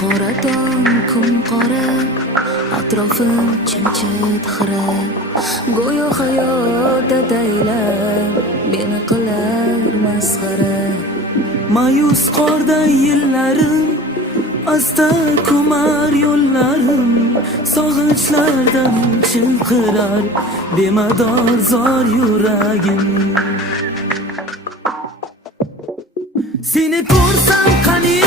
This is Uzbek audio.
qora tong kun qora, atrofim jimjit xira. Go'yo hayot ataylab meni qilar masxara. Ma'yus qorday yillarim, asta ko'mar yo'llarim, sog'inchlardan chinqirar bemador zor yuragim. Seni ko'rsam qani